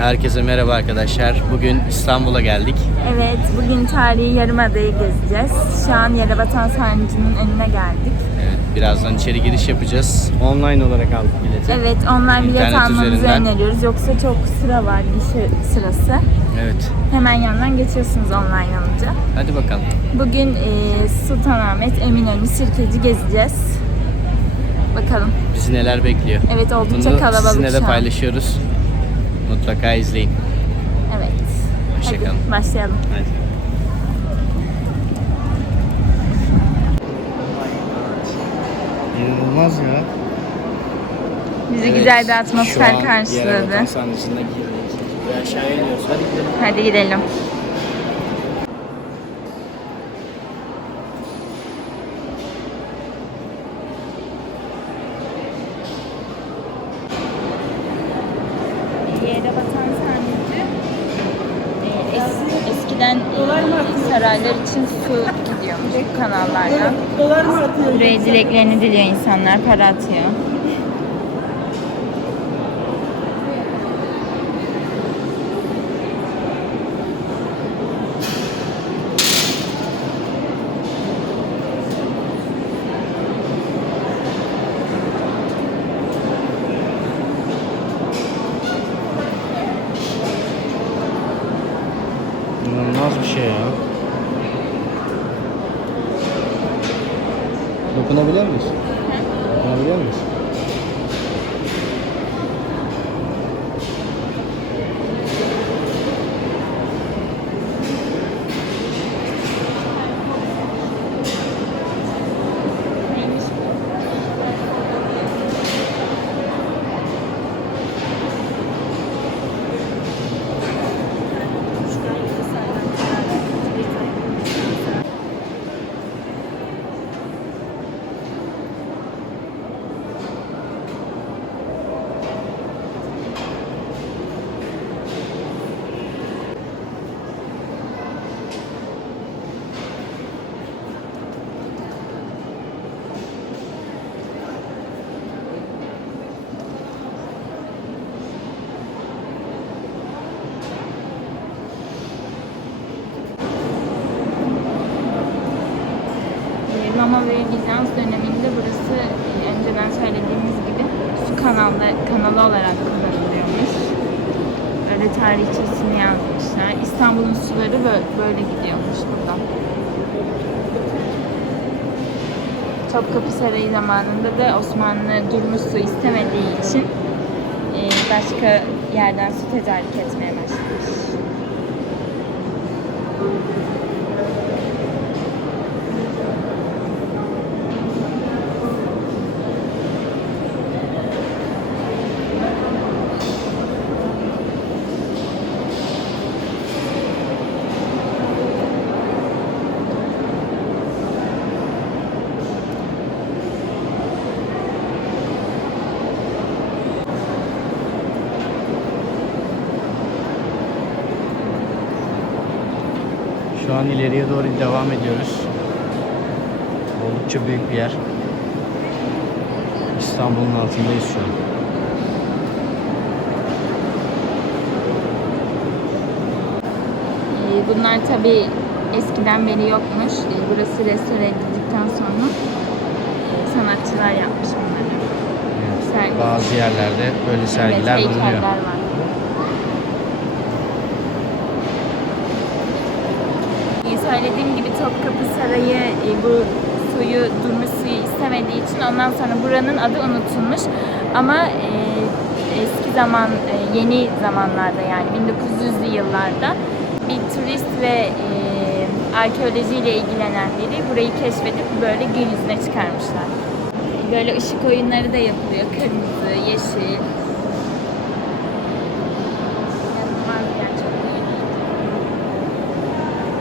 Herkese merhaba arkadaşlar. Bugün İstanbul'a geldik. Evet, bugün tarihi Yarımada'yı gezeceğiz. Şu an Yerebatan Sarnıcı'nın önüne geldik. Evet, birazdan içeri giriş yapacağız. Online olarak aldık bileti. Evet, online bilet İnternet almanızı üzerinden. öneriyoruz. Yoksa çok sıra var, gişe sırası. Evet. Hemen yandan geçiyorsunuz online alınca. Hadi bakalım. Bugün e, Sultanahmet, Eminönü, Sirkeci gezeceğiz. Bakalım. Bizi neler bekliyor? Evet, oldukça Bunu kalabalık sizinle de şu an. paylaşıyoruz. Mutlaka izleyin. Evet. Hoşçakalın. Hadi başlayalım. Hadi. İnanılmaz ya. Bizi güzel bir atmosfer karşıladı. Hastanesi'ne girdik. Ve aşağıya iniyoruz. Hadi gidelim. Hadi gidelim. Yerebatan Sarnıcı e, es- eskiden saraylar için su gidiyormuş kanallardan. Buraya dileklerini diliyor insanlar, para atıyor. İnanılmaz bir şey ya. Dokunabiliyor muyuz? Dokunabiliyor muyuz? Neymiş bu? E, Roma ve Bizans döneminde burası e, önceden söylediğimiz gibi su kanalı, kanalı olarak kullanılıyormuş. Öyle tarihçesini yazmışlar. İstanbul'un suları böyle, böyle gidiyormuş buradan. Topkapı Sarayı zamanında da Osmanlı durmuş su istemediği için e, başka yerden su tedarik etmeye başlamış. Şu an ileriye doğru devam ediyoruz. Oldukça büyük bir yer. İstanbul'un altındayız şu an. Bunlar tabi eskiden beri yokmuş. Ee, Burası restore edildikten sonra e, sanatçılar yapmış bunları. Sergi. Bazı yerlerde böyle sergiler evet, bulunuyor. var. Ee, Söylediğim gibi Topkapı Sarayı e, bu su koyu durmuş suyu istemediği için ondan sonra buranın adı unutulmuş. Ama e, eski zaman, e, yeni zamanlarda yani 1900'lü yıllarda bir turist ve arkeolojiyle ilgilenen biri burayı keşfedip böyle gün yüzüne çıkarmışlar. Böyle ışık oyunları da yapılıyor. Kırmızı, yeşil. İnanılmaz gerçekten.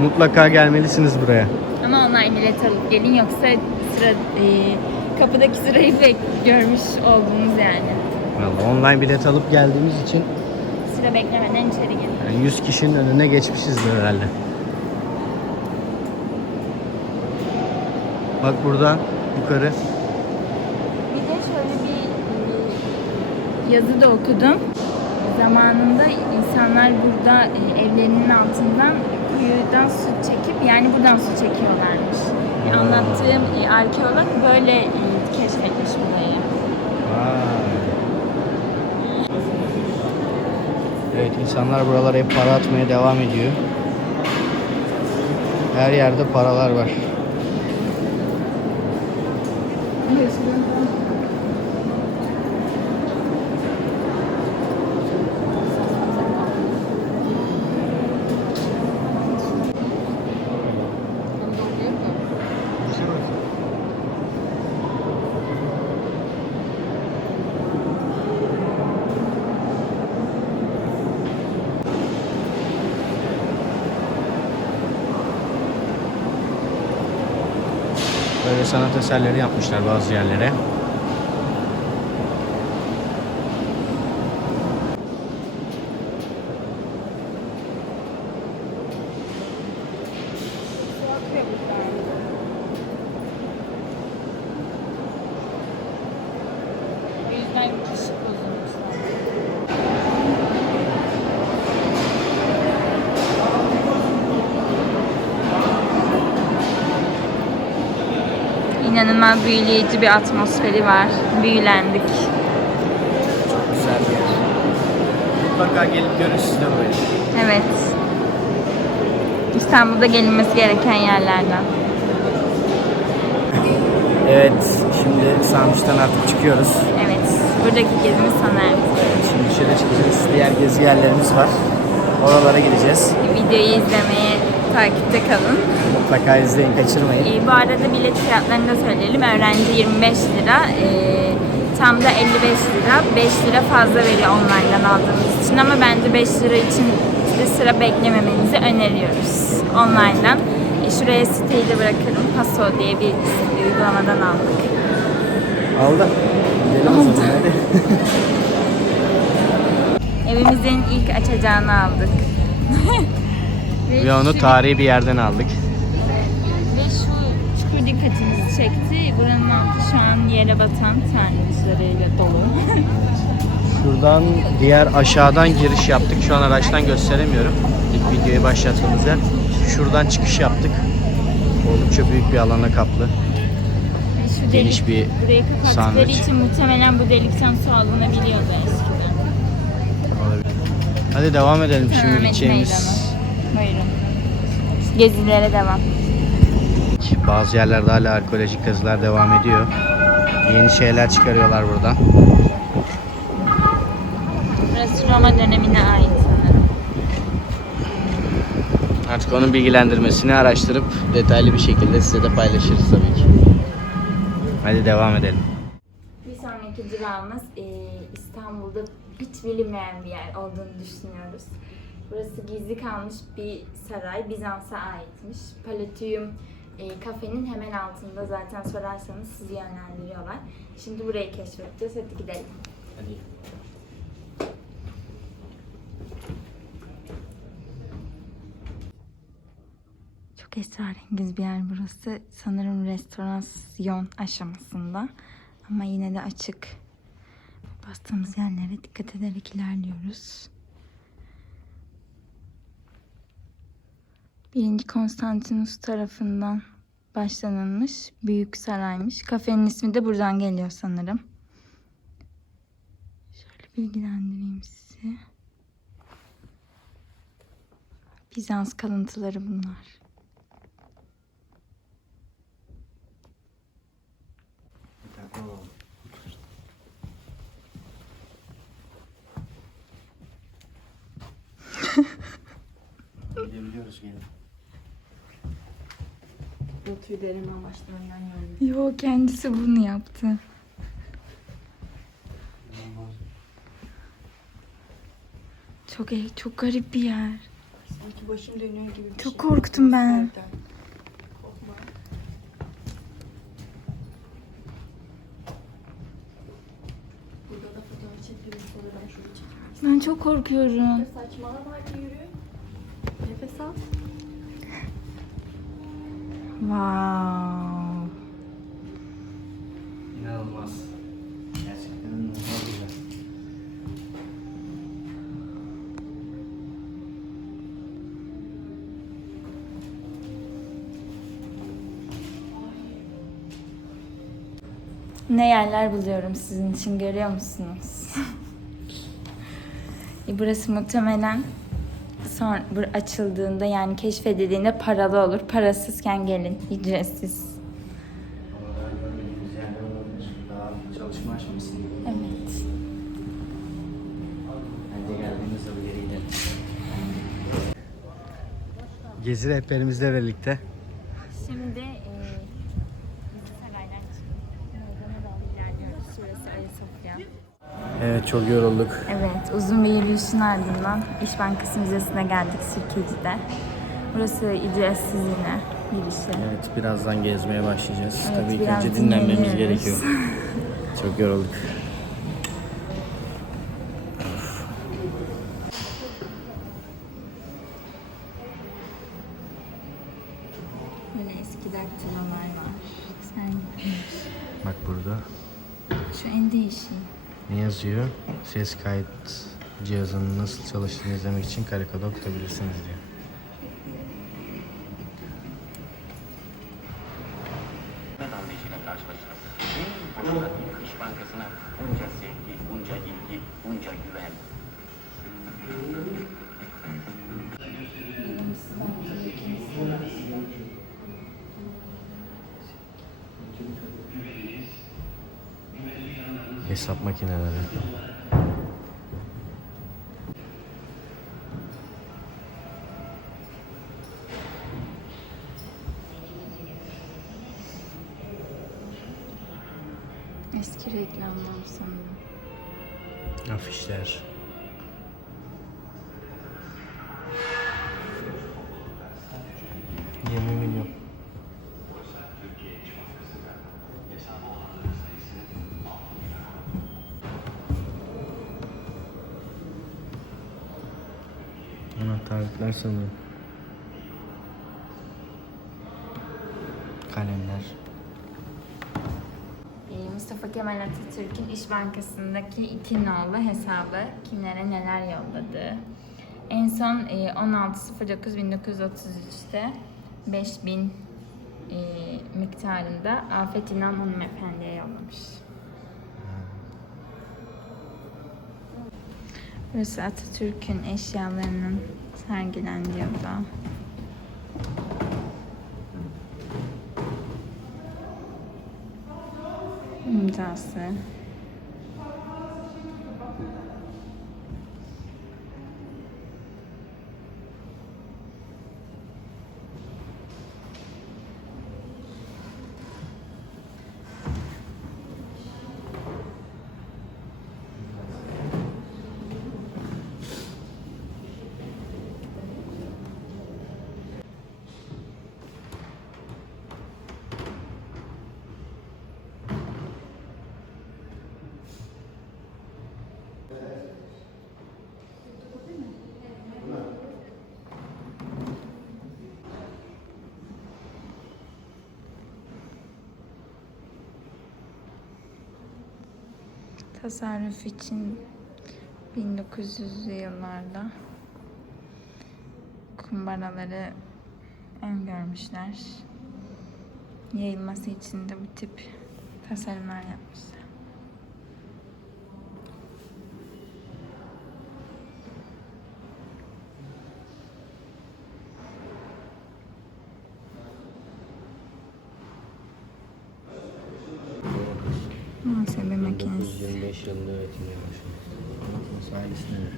Mutlaka gelmelisiniz buraya. Ama online bilet alıp gelin yoksa sıra e, kapıdaki sırayı bek görmüş oldunuz yani. Vallahi online bilet alıp geldiğimiz için Sıra beklemeden içeri girin. yani 100 kişinin önüne geçmişizdir herhalde. Bak buradan yukarı. Bir de şöyle bir e, yazı da okudum. Zamanında insanlar burada e, evlerinin altından kuyudan su çekip yani buradan su çekiyorlarmış. Aa. Anlattığım e, arkeolog böyle e, keşfetmiş burayı. Evet insanlar buralara hep para atmaya devam ediyor. Her yerde paralar var. Böyle eserleri yapmışlar bazı yerlere. Su akıyor buradan. O yüzden ışık bozulmuş. İnanılmaz büyüleyici bir atmosferi var. Büyülendik. Güzel bir yer. Mutlaka gelip görün siz de burayı. Evet. İstanbul'da gelinmesi gereken yerlerden. Evet, şimdi Sarnıç'tan artık çıkıyoruz. Evet. Buradaki gezimiz sona erdi. Şimdi dışarı çıkacağız. Diğer gezi yerlerimiz var. Oralara gideceğiz. Videoyu izlemeye takipte kalın. Mutlaka izleyin, kaçırmayın. Ee, bu arada bilet fiyatlarını da söyleyelim. Öğrenci 25 lira, ee, tam da 55 lira. 5 lira fazla veriyor online'dan aldığımız için ama bence 5 lira için de sıra beklememenizi öneriyoruz online'dan. E, şuraya siteyi de bırakırım. Paso diye bir uygulamadan aldık. Aldı. Gidelim hadi. Evimizin ilk açacağını aldık. Ve onu tarihi bir yerden aldık. Ve şu çukur dikkatimizi çekti. Buranın altı şu an yere batan tanrıçlarıyla dolu. Şuradan diğer aşağıdan giriş yaptık. Şu an araçtan gösteremiyorum. İlk videoyu başlattığımız yer. Şuradan çıkış yaptık. Oldukça büyük bir alana kaplı. Şu Geniş bir kapattıkları sarnıç. için muhtemelen bu delikten su alınabiliyordu eskiden. Hadi devam edelim şimdi Sultanahmet gideceğimiz. Meydanı. Buyurun. Gezilere devam. Bazı yerlerde hala arkeolojik kazılar devam ediyor. Yeni şeyler çıkarıyorlar buradan. Burası Roma dönemine ait sanırım. Artık onun bilgilendirmesini araştırıp detaylı bir şekilde size de paylaşırız tabii ki. Hadi devam edelim. Bir sonraki durağımız eee, İstanbul'da hiç bilinmeyen bir yer olduğunu düşünüyoruz. Burası gizli kalmış bir saray, Bizans'a aitmiş. Palatyum eee, kafenin hemen altında zaten sorarsanız sizi yönlendiriyorlar. Şimdi burayı keşfedeceğiz, hadi gidelim. Çok esrarengiz bir yer burası. Sanırım restorasyon aşamasında. Ama yine de açık. Bastığımız yerlere dikkat ederek ilerliyoruz. Birinci Konstantinus tarafından başlanılmış büyük saraymış. Kafenin ismi de buradan geliyor sanırım. Şöyle bilgilendireyim sizi. Bizans kalıntıları bunlar. Gidebiliyoruz gelin. Bu tüylerim başlarından görmüş. Yo kendisi bunu yaptı. Çok e- çok garip bir yer. Sanki başım dönüyor gibi bir Çok şey. korktum ben. Korkma. Burada da fotoğraf çekiyoruz. Sonra ben. Ben çok korkuyorum. Saçmalama hadi yürü. Nefes al. Wow. İnanılmaz. Gerçekten inanılmaz güzel. Ne yerler buluyorum sizin için görüyor musunuz? E, Burası muhtemelen son bur- açıldığında yani keşfedildiğinde paralı olur. Parasızken gelin, ücretsiz. Çalışma aşamasında. Evet. Bence geldiğimizde gidelim. Gezi rehberimizle birlikte Şimdi Evet çok yorulduk. Evet, uzun bir yürüyüşün ardından İş Bankası Müzesi'ne geldik Sirkeci'de. Burası ücretsiz yine girişi. Evet birazdan gezmeye başlayacağız. Evet, Tabii biraz önce dinlenmemiz gerekiyor. çok yorulduk. Böyle eski daktilolar var. Sen Bak burada şu en değişiği. Ne yazıyor? Ses kayıt cihazının nasıl çalıştığını izlemek için kare kodu okutabilirsiniz diyor. Hesap makineleri. Eski reklamlar sanırım. Afişler. Anahtarlıklar sanırım. Kalemler. Ee, Mustafa Kemal Atatürk'ün İş Bankası'ndaki iki nolu hesabı kimlere neler yolladı. En son e, 16.09.1933'te 5000 e, miktarında Afet İnan hanımefendiye yollamış. Burası Atatürk'ün eşyalarının sergilendiği oda. İmzası. Tasarruf için 1900'lü yıllarda kumbaraları öngörmüşler. Yayılması için de bu tip tasarımlar yapmışlar. 2015 yılında üretilmeye başladı. Nedir?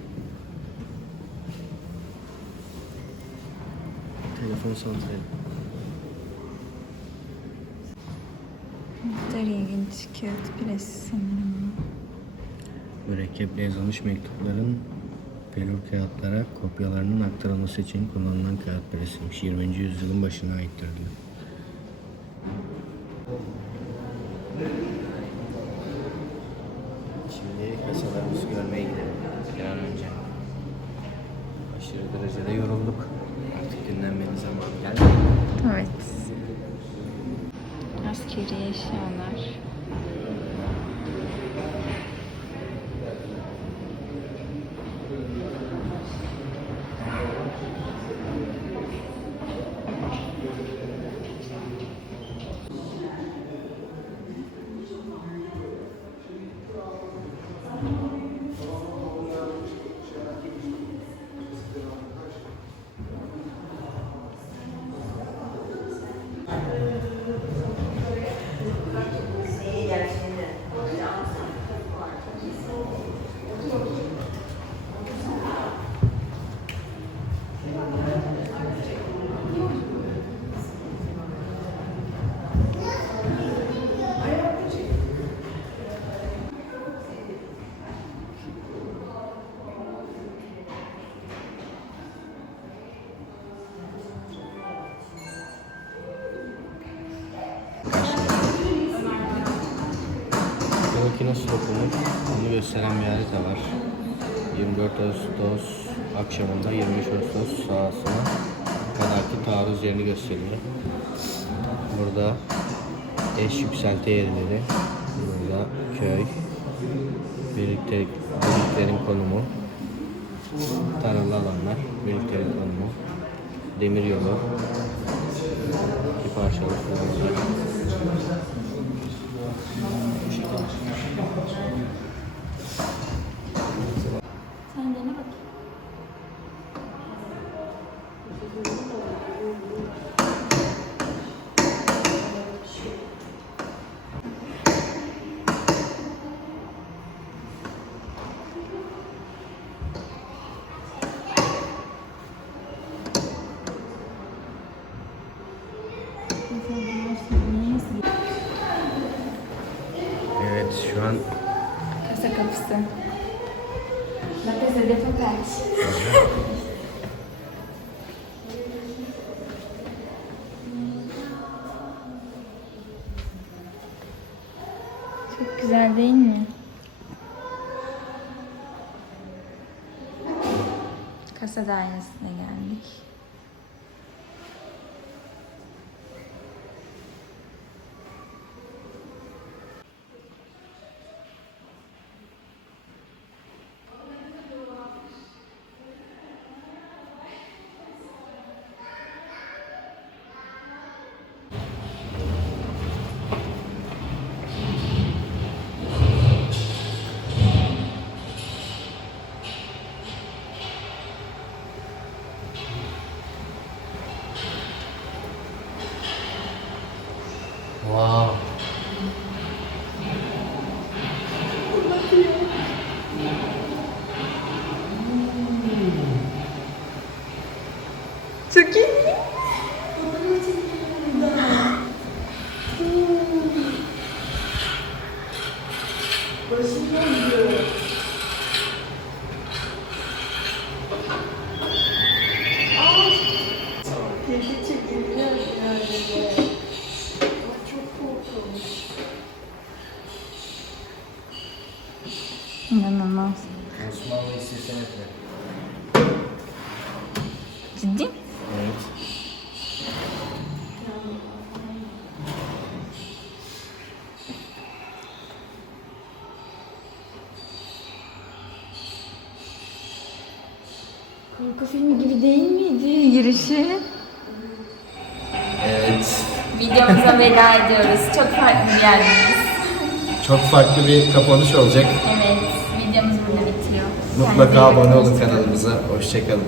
Telefon santrali. Da ilginç kağıt pres sanırım. Mürekkeple yazılmış mektupların pelur kağıtlara kopyalarının aktarılması için kullanılan kağıt presiymiş. 20. yüzyılın başına aittir diyor. Şimdi kasalarımızı görmeye gidelim. Bir an önce. Aşırı derecede yorulduk. Artık dinlenmenin zamanı geldi. Evet. Askeri eşyalar. Gösteren bir harita var. 24 Ağustos akşamında 23 Ağustos sahasına kadarki taarruz yerini gösteriyor. Burada eş yükselti yerleri, burada köy, birliktelik, birliklerin konumu, tarımlı alanlar, birliklerin konumu, demir yolu, iki parçalı kullanımlar. Sen Kasa dairesine geldik. Wow. Çok iyi. İnanılmaz. Osmanlı istesene etme. Ciddi? Evet. Korku filmi gibi değil miydi girişi? Evet. Videomuza veda ediyoruz. Çok farklı bir yerdeyiz. Çok farklı bir kapanış olacak. Evet. Mutlaka abone olun kanalımıza. Hoşçakalın.